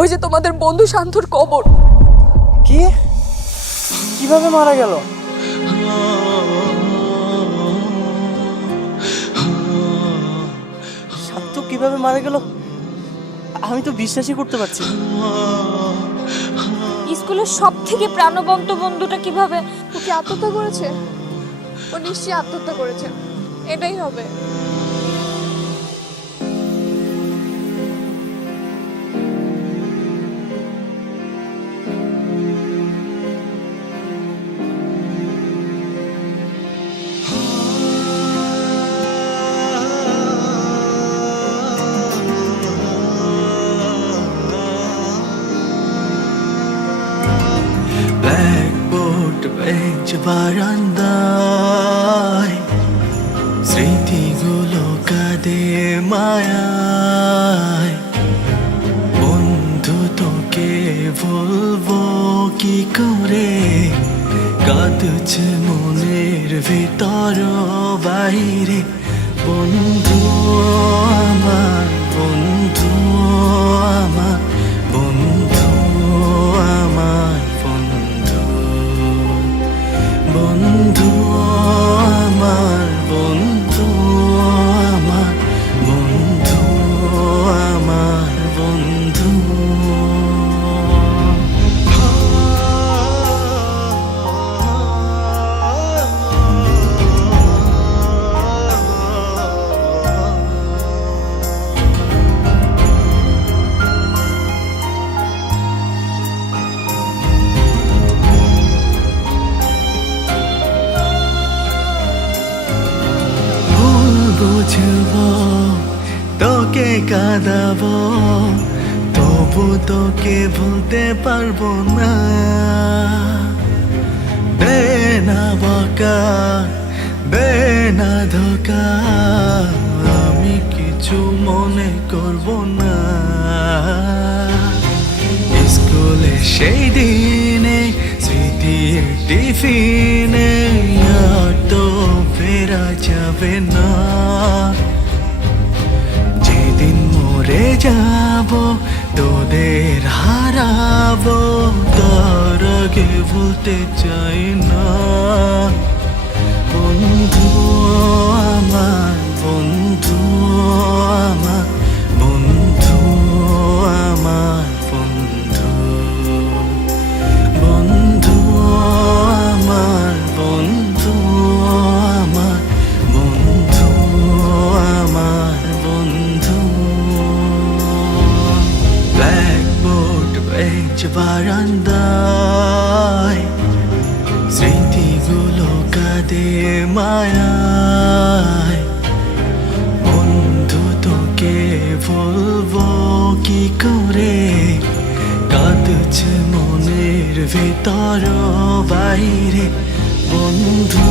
ওই যে তোমাদের বন্ধু শান্তর কবর। কি? কিভাবে মারা গেল? শান্ত কিভাবে মারা গেল? আমি তো বিশ্বাসই করতে পারছি না। স্কুলের সব থেকে প্রাণবন্ত বন্ধুটা কিভাবে? ও কি আত্মহত্যা করেছে? ও নিশ্চয়ই আত্মহত্যা করেছে, এটাই হবে। ব্ল্যাকবোর্ড বেঞ্চ বারান্দায় স্মৃতিগুলো কাঁদে মায়ায়। বন্ধু তোকে বলবো কি করে, কাঁদছে মনের ভিতর বাইরে। বন্ধু আমার, বন্ধু আমার, বন্ধু আমার, বন্ধু বন্ধু আমার, বন্ধু আমার, বন্ধু আমার, বন্ধু। বুঝবো তোকে কাঁদাবো, তবু তোকে ভুলতে পারবো না। দে না বকা, দে না ধোকা, আমি কিছু মনে করবো না। স্কুলে সেই দিনে স্মৃতির টিফিনে আর তো ফেরা যাবে না। যেদিন মরে যাব তোদের হারাবো, তার আগে ভুলতে চাই না। বন্ধু আমার, বন্ধু আমার, বন্ধু আমার, বন্ধু বন্ধু আমার, বন্ধু আমার, বন্ধু আমার, বন্ধু। ব্ল্যাকবোর্ড বেঞ্চ বারান্দায় স্মৃতিগুলো কাঁদে মায়ায়। বন্ধু তোকে বলবো কি করে, কাঁদছে মনের ভিতর বাইরে। বন্ধু